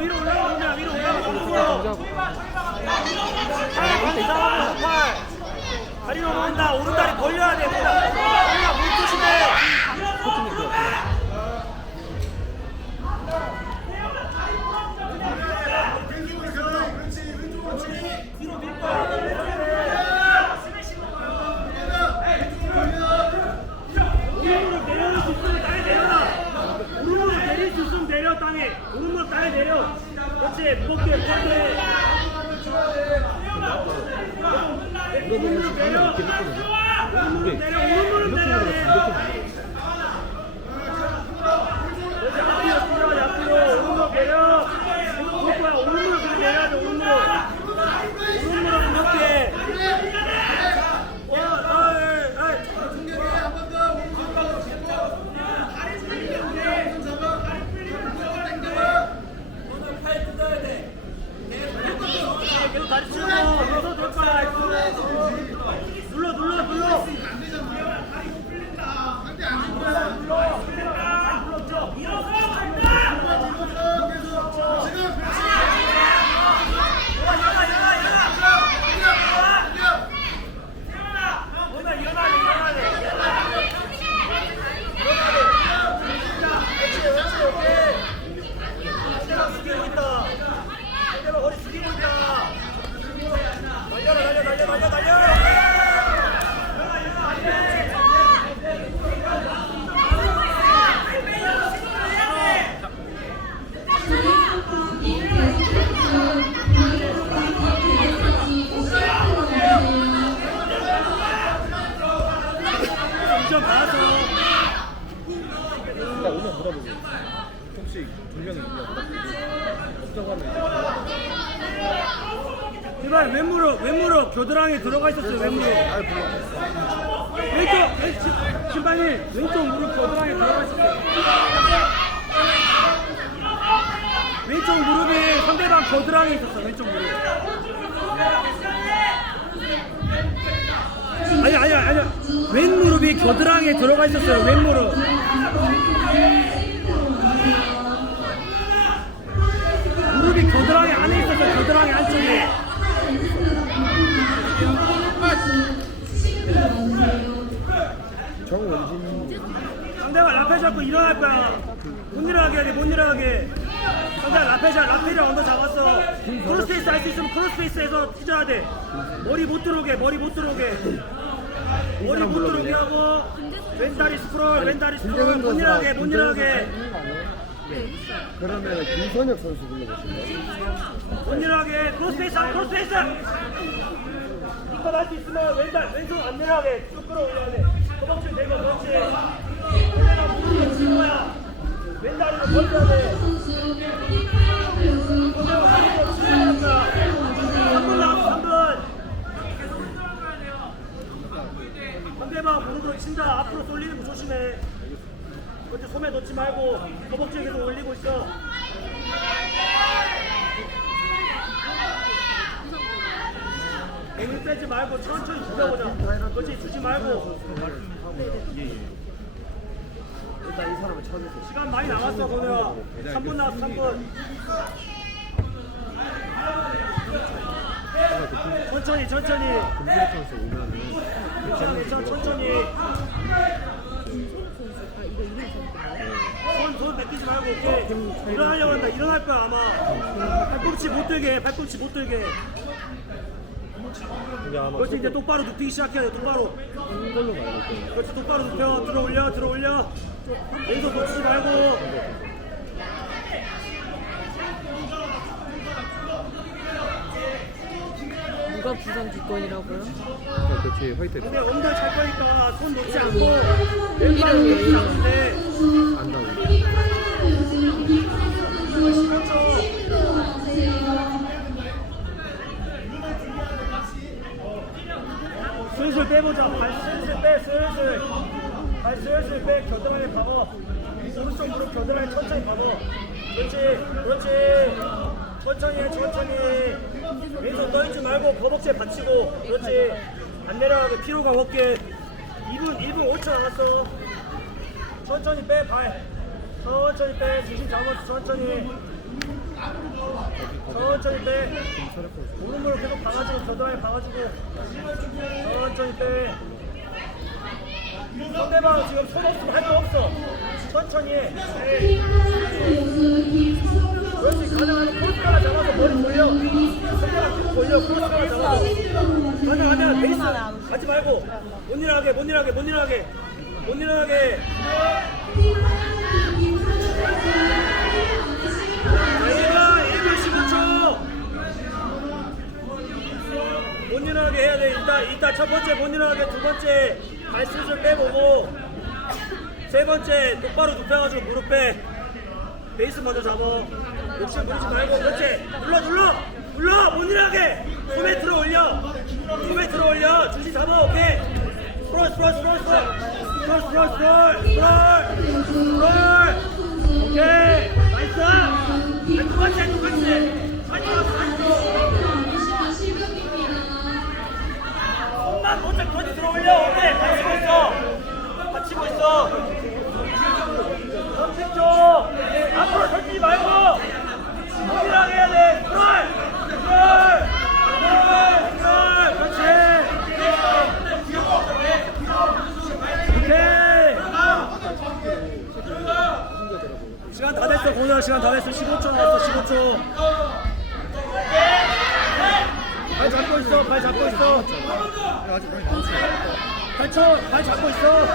위로 올라가 보면 위로 올라가 거꾸로 팔 같이 따라가면서 팔. 다리로 모은다. 오른다리 벌려야 돼. 몰라 몰라 물 조심해 그렇지 무겁게 무겁게 오른무릎 내려 오른무릎 내려 오른무릎 내려야 돼 그렇지 앞으로 끌어 앞으로 오른무릎 내려 올 거야 오른무릎 그냥 내려야 돼 오른무릎 오른무릎 무겁게 와, 아이, 아이. 계속 다리 치고 계속 될 거야 눌러 눌러 눌러 오늘 일어나야 돼 일어나야 돼 그렇지 그렇지 오케이 상대방 숙이고 있다 상대방 허리 숙이고 있다 달려라 달려 달려 달려 달려 좀 봐서 일단 오면 물어보고. 혹시 두 명이 있냐고. 이발 왼무릎 왼무릎 겨드랑이에 들어가 있었어요 왼무릎. 왼쪽 왼- 심- 심판이 왼쪽 무릎 겨드랑이에 들어가 있었어요. 왼쪽 무릎이 상대방 겨드랑이에 있었어 왼쪽 무릎. 아니 아니 아니 왼 무릎이 겨드랑이에 들어가 있었어요 왼 무릎 무릎이 겨드랑이 안에 있었어요 겨드랑이 안쪽에 정원진. 상대가 라페 잡고 일어날 거야. 못 일어나게 해야 돼, 못 일어나게. 상대가 라페 잡, 라페를 언더 잡았어. 크로스페이스 할 수 있으면 크로스페이스에서 뛰어야 돼. 머리 못 들어오게, 머리 못 들어오게. 머리 못 들어오게 하고, 왼다리 스크롤, 왼다리 스크롤, 못 일어나게, 못 일어나게. 그러면 김선혁 선수 불러보실래요? 못 일어나게. 크로스페이스, 안 크로스페이스! 이거 할수 있으면 왼발, 왼손 안 내려가게. 쭉 끌어올려야 돼. 허벅지 대고, 그렇지. 상대가 무릎을 칠 거야. 왼다리로 벌려야 돼. 3분 남았어 3분 상대방 무릎으로 친다 앞으로 쏠리는 거 조심해 말고 천천히 죽여보자 그렇지 주지 말고 일단 이 사람을 찾으세요. 시간 많이 남았어 건우야 3분 남았어 3분. 천천히 천천히. 선수 오면은 천천히 천천히. 손, 손 뺏기지 말고 오케이. 일어나려고 한다. 일어날 거야 아마. 팔꿈치 못 들게 해, 팔꿈치 못 들게 아마 그렇지 이제 똑바로 눕히기 시작해야 돼 똑바로 큰 걸로 거예요. 그렇지 똑바로 눕혀 들어 올려 들어 올려 왼손 놓치지 말고 누가 부산 뒷건이라고요? 어, 그 뒤에 화이트 근데 엉덩이 잘 거니까 손 놓지 않고 왼발 놓지 않는데 안 나오고. 슬슬 빼보자. 발 슬슬 빼, 슬슬. 발 슬슬 빼. 겨드랑이 박어. 오른쪽 무릎 겨드랑이 천천히 박어. 그렇지, 그렇지. 천천히 해, 천천히. 왼손 떠있지 말고 거벅지에 받치고. 그렇지. 안 내려가게 피로가 없게. 2분, 2분 5초 남았어. 천천히 빼, 발. 천천히 빼. 중심 잡아서 천천히. 천천히 빼 오른무릎 계속 박아주고 겨드랑이 박아주고 천천히 빼 상대방 지금 손 없으면 할 거 없어 천천히 해. 잡아서 가능하면 베이스 하지 말고 못 일어나게 못 일어나게 못 일어나게 못 일어나게 자 1분 15초. 못 일어나게 해야 돼. 일단 일단 첫 번째 못 일어나게 두 번째. 발 슬슬 빼보고 세 번째 똑바로 눕혀가지고 무릎 빼 베이스 먼저 잡아. 욕심 부리지 말고 그렇지. 눌러 눌러! 눌러 시간 다 됐어 고나 시간 다 됐어 15초 남았어 15초 발 잡고 있어 발 잡고 있어 아직 많이 남았어. 발 쳐! 발 잡고 있어